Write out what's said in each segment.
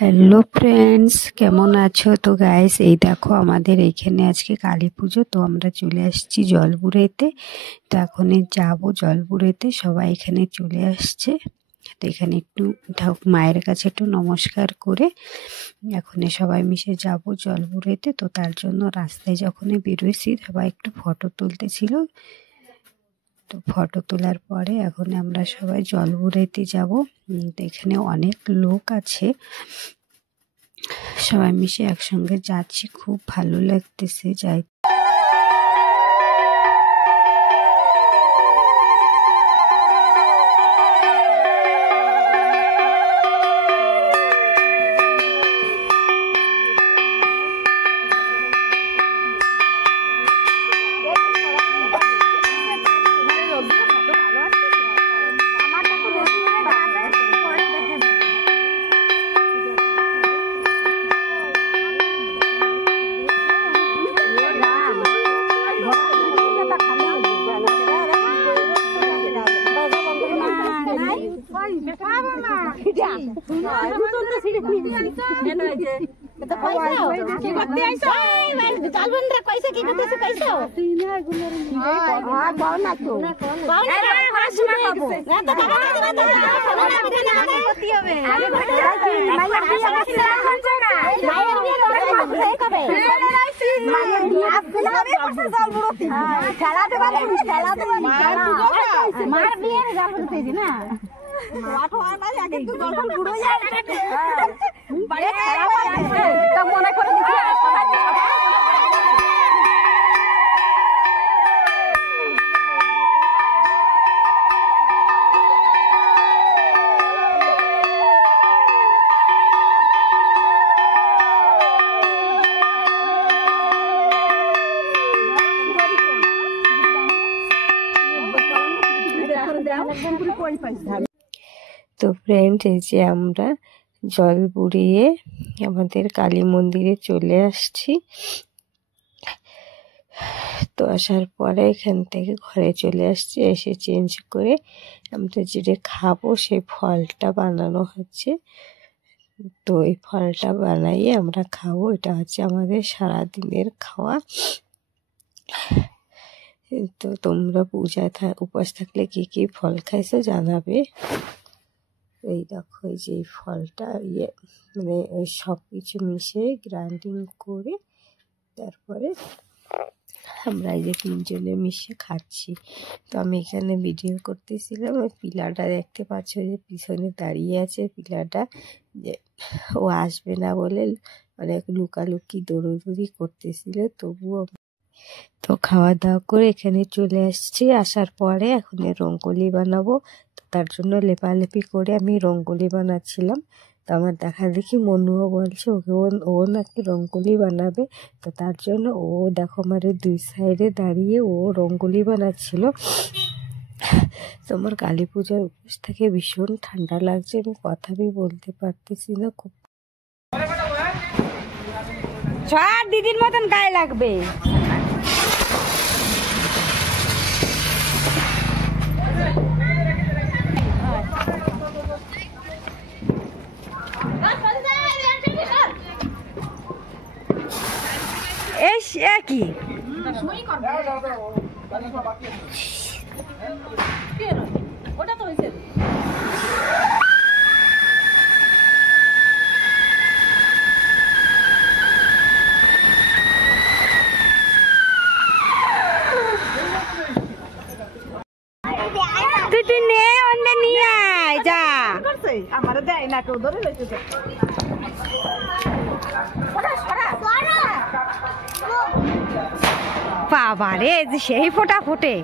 Hello friends, কেমন আছো? তো গাইস, এই দেখো আমাদের এইখানে আজকে কালী পুজো। তো আমরা চলে আসছি জলপুরেতে। তো এখন যাব জলপুরেতে, সবাই এখানে চলে আসছে। তো এখানে একটু মায়ের কাছে একটু নমস্কার করে এখন সবাই মিশে যাব জলপুরেতে। তো তার জন্য রাস্তায় যখন বেরোইছি সবাই একটু ফটো তুলতেছিল। তো ফটো তোলার পরে এখন আমরা সবাই জলপুরেতে যাব। তো এখানে অনেক লোক আছে, সবাই মিশে একসঙ্গে যাচ্ছি, খুব ভালো লাগতেছে যাই। তো ফ্রেন্ড, এই যে আমরা জল বুড়িয়ে আমাদের কালী মন্দিরে চলে আসছি। তো আসার পরে এখান থেকে ঘরে চলে আসছি, এসে চেঞ্জ করে আমরা যেটা খাবো সেই ফলটা বানানো হচ্ছে। তো এই ফলটা বানাইয়ে আমরা খাবো, এটা হচ্ছে আমাদের সারাদিনের খাওয়া। তো তোমরা পূজায় উপাস থাকলে কি কি ফল খাইছো জানাবে। এই দেখো, এই যে ফলটা মানে সব কিছু মিশে গ্রাইন্ডিং করে তারপরে আমরা এই যে তিনজনে মিশে খাচ্ছি। তো আমি এখানে ভিডিও করতেছিলাম, ওই পিলাটা দেখতে পাচ্ছ যে পিছনে দাঁড়িয়ে আছে। পিলাটা যে ও আসবে না বলে অনেক লুকালুকি দৌড়দৌড়ি করতেছিল, তবুও। তো খাওয়া দাওয়া করে এখানে চলে আসছি। আসার পরে এখন রঙ্গোলি বানাবো। তো তার জন্য লেপালেপি করে আমি রঙ্গোলি বানাচ্ছিলাম। তো আমার দেখা দেখি মনুও বলছে ওকে ও নাকি রঙ্গোলি বানাবে। তো তার জন্য ও দেখো আমার দুই সাইডে দাঁড়িয়ে ও রঙ্গোলি বানাচ্ছিল। তো আমার কালী পূজার উপোস থেকে ভীষণ ঠান্ডা লাগছে, আমি কথা বলতে পারতেছি না। খুব দিদির মতন গায়ে লাগবে। কি ওটা তো হয়েছে। তুই নে অন্য নিয়ে আয় যা। আমার দেয় না, কেউ ধরে লইতে বাবা রে, সেই ফোটা ফোটে।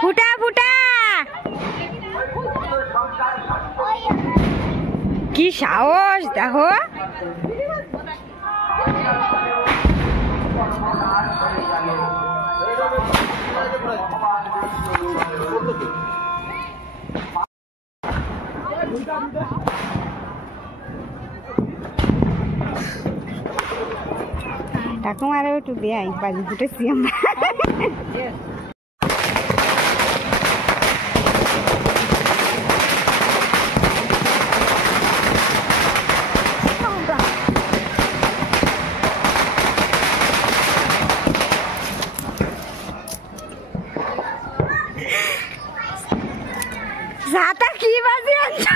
ফুটা ফুটা কি সাহস দেখো। ঠাকুমারও একটু দেয়, বাজি ফুটেছি আমরা। সাতা কি বাজে আনছো